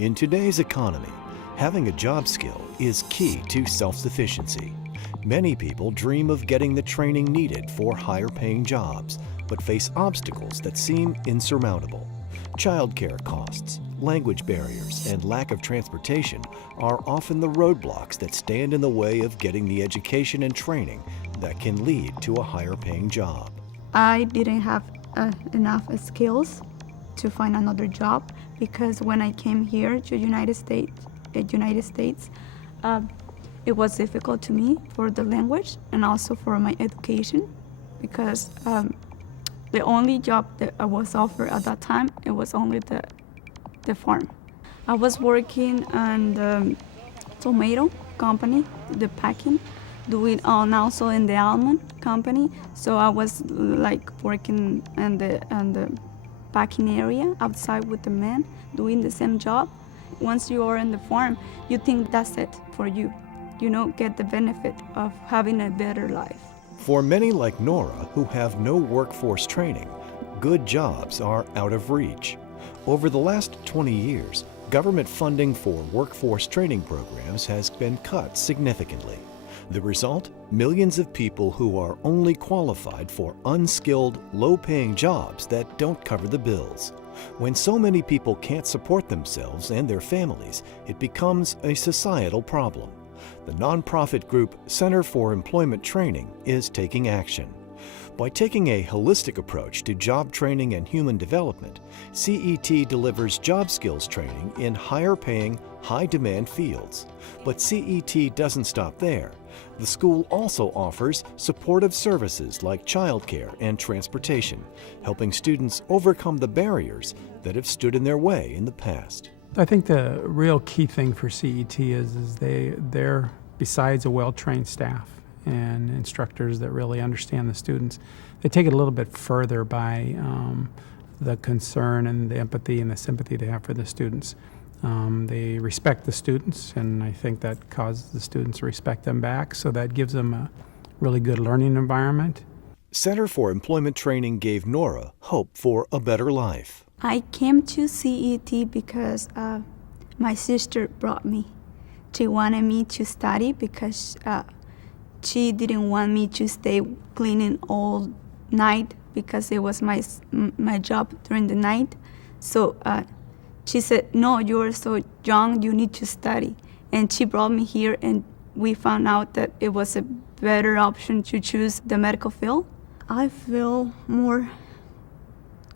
In today's economy, having a job skill is key to self-sufficiency. Many people dream of getting the training needed for higher-paying jobs, but face obstacles that seem insurmountable. Childcare costs, language barriers, and lack of transportation are often the roadblocks that stand in the way of getting the education and training that can lead to a higher-paying job. I didn't have enough skills to find another job because when I came here to United States, it was difficult to me for the language and also for my education because the only job that I was offered at that time, it was only the farm. I was working on the tomato company, the packing, doing and also in the almond company. So I was like working in the packing area outside with the men, doing the same job. Once you are in the farm, you think that's it for you. You don't get the benefit of having a better life. For many like Nora who have no workforce training, good jobs are out of reach. Over the last 20 years, government funding for workforce training programs has been cut significantly. The result? Millions of people who are only qualified for unskilled, low-paying jobs that don't cover the bills. When so many people can't support themselves and their families, it becomes a societal problem. The nonprofit group Center for Employment Training is taking action. By taking a holistic approach to job training and human development, CET delivers job skills training in higher-paying, high-demand fields. But CET doesn't stop there. The school also offers supportive services like childcare and transportation, helping students overcome the barriers that have stood in their way in the past. I think the real key thing for CET is they're besides a well-trained staff and instructors that really understand the students, they take it a little bit further by the concern and the empathy and the sympathy they have for the students. They respect the students, and I think that causes the students to respect them back, so that gives them a really good learning environment. Center for Employment Training gave Nora hope for a better life. I came to CET because my sister brought me. She wanted me to study because she didn't want me to stay cleaning all night because it was my job during the night. So she said, no, you're so young, you need to study. And she brought me here, and we found out that it was a better option to choose the medical field. I feel more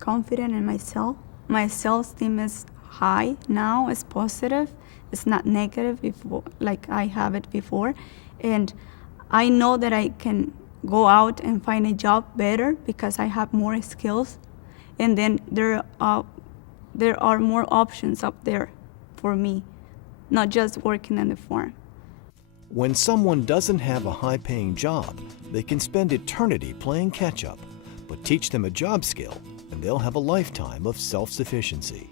confident in myself. My self-esteem is high now, it's positive. It's not negative like I have it before. And I know that I can go out and find a job better because I have more skills. And then there are more options up there for me, not just working on the farm. When someone doesn't have a high-paying job, they can spend eternity playing catch-up, but teach them a job skill, and they'll have a lifetime of self-sufficiency.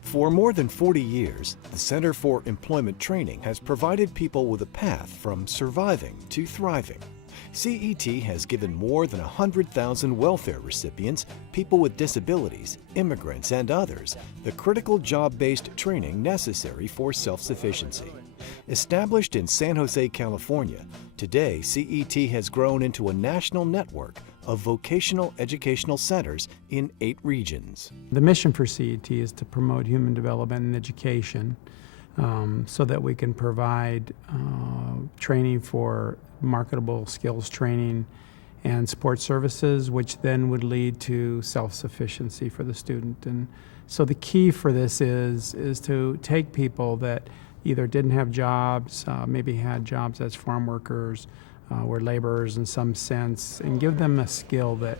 For more than 40 years, the Center for Employment Training has provided people with a path from surviving to thriving. CET has given more than 100,000 welfare recipients, people with disabilities, immigrants, and others the critical job-based training necessary for self-sufficiency. Established in San Jose, California, today CET has grown into a national network of vocational educational centers in 8 regions. The mission for CET is to promote human development and education so that we can provide training for marketable skills training and support services, which then would lead to self-sufficiency for the student. And so the key for this is to take people that either didn't have jobs, maybe had jobs as farm workers, were laborers in some sense, and give them a skill that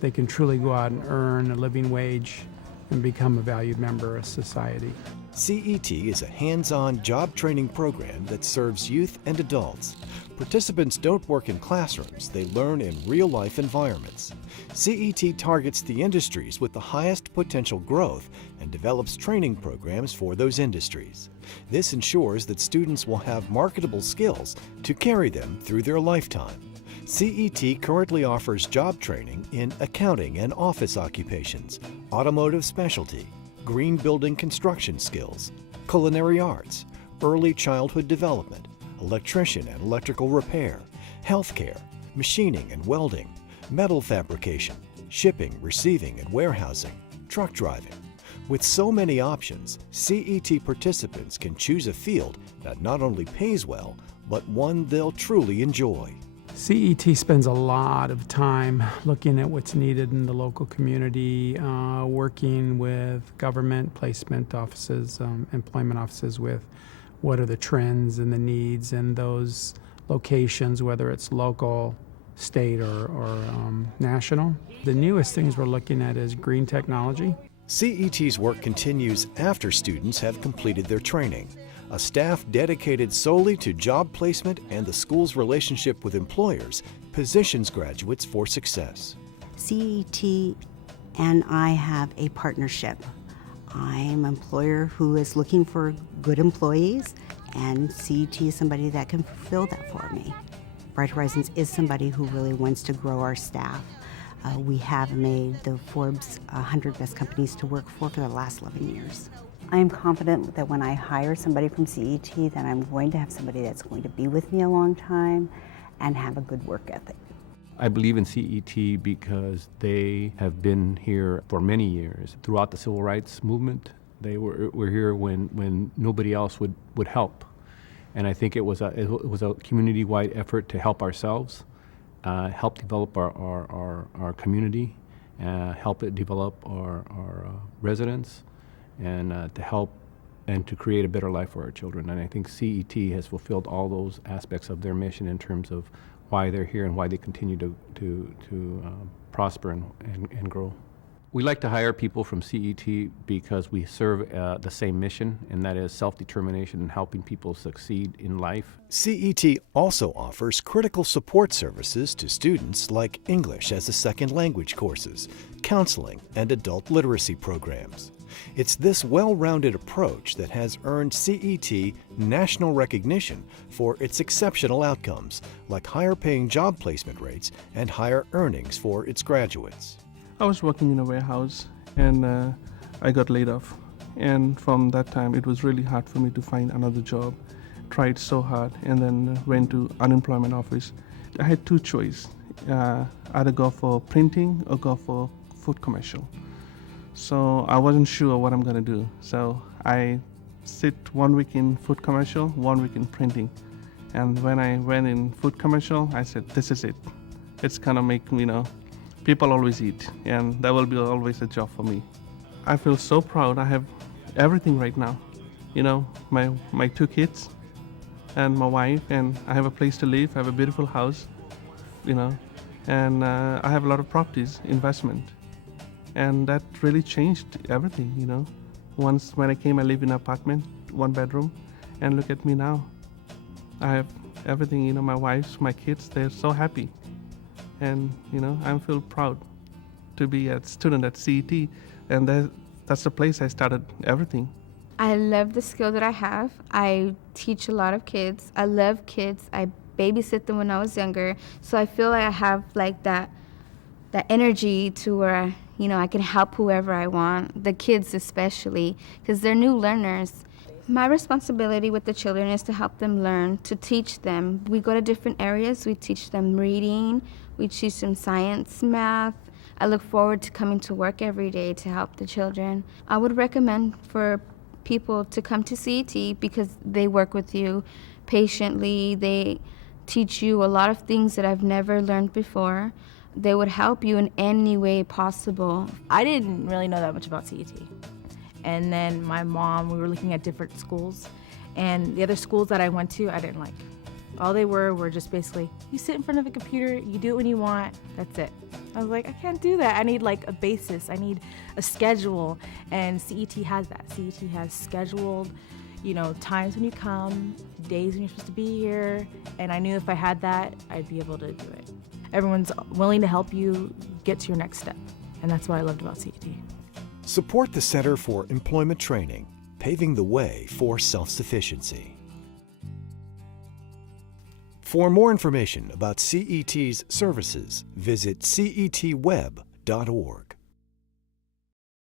they can truly go out and earn a living wage and become a valued member of society. CET is a hands-on job training program that serves youth and adults. Participants don't work in classrooms, they learn in real-life environments. CET targets the industries with the highest potential growth and develops training programs for those industries. This ensures that students will have marketable skills to carry them through their lifetime. CET currently offers job training in accounting and office occupations, automotive specialty, green building construction skills, culinary arts, early childhood development, electrician and electrical repair, healthcare, machining and welding, metal fabrication, shipping, receiving and warehousing, truck driving. With so many options, CET participants can choose a field that not only pays well, but one they'll truly enjoy. CET spends a lot of time looking at what's needed in the local community, working with government placement offices, employment offices with what are the trends and the needs in those locations, whether it's local, state, or national. The newest things we're looking at is green technology. CET's work continues after students have completed their training. A staff dedicated solely to job placement and the school's relationship with employers positions graduates for success. CET and I have a partnership. I'm an employer who is looking for good employees, and CET is somebody that can fulfill that for me. Bright Horizons is somebody who really wants to grow our staff. We have made the Forbes 100 Best Companies to Work for the last 11 years. I am confident that when I hire somebody from CET, that I'm going to have somebody that's going to be with me a long time and have a good work ethic. I believe in CET because they have been here for many years. Throughout the civil rights movement, they were here when nobody else would help. And I think it was a community-wide effort to help ourselves, help develop our community, help it develop our residents, and to help and to create a better life for our children. And I think CET has fulfilled all those aspects of their mission in terms of why they're here and why they continue to prosper and grow. We like to hire people from CET because we serve the same mission, and that is self-determination and helping people succeed in life. CET also offers critical support services to students like English as a second language courses, counseling, and adult literacy programs. It's this well-rounded approach that has earned CET national recognition for its exceptional outcomes, like higher-paying job placement rates and higher earnings for its graduates. I was working in a warehouse and I got laid off. And from that time, it was really hard for me to find another job. Tried so hard and then went to unemployment office. I had two choices, either go for printing or go for food commercial. So I wasn't sure what I'm gonna do. So I sit 1 week in food commercial, 1 week in printing. And when I went in food commercial, I said, this is it. It's gonna make me, people always eat, and that will be always a job for me. I feel so proud. I have everything right now. My two kids and my wife, and I have a place to live. I have a beautiful house, and I have a lot of properties, investment. And that really changed everything, Once when I came, I lived in an apartment, 1 bedroom, and look at me now. I have everything, my wife, my kids, they're so happy. And, I feel proud to be a student at CET, and that's the place I started everything. I love the skill that I have. I teach a lot of kids. I love kids. I babysit them when I was younger. So I feel like I have that energy to where, I can help whoever I want, the kids especially, because they're new learners. My responsibility with the children is to help them learn, to teach them. We go to different areas. We teach them reading. We teach them science, math. I look forward to coming to work every day to help the children. I would recommend for people to come to CET because they work with you patiently. They teach you a lot of things that I've never learned before. They would help you in any way possible. I didn't really know that much about CET. And then my mom, we were looking at different schools, and the other schools that I went to, I didn't like. All they were just basically, you sit in front of a computer, you do it when you want, that's it. I was like, I can't do that. I need a basis, I need a schedule, and CET has that. CET has scheduled, times when you come, days when you're supposed to be here, and I knew if I had that, I'd be able to do it. Everyone's willing to help you get to your next step, and that's what I loved about CET. Support the Center for Employment Training, paving the way for self-sufficiency. For more information about CET's services, visit cetweb.org.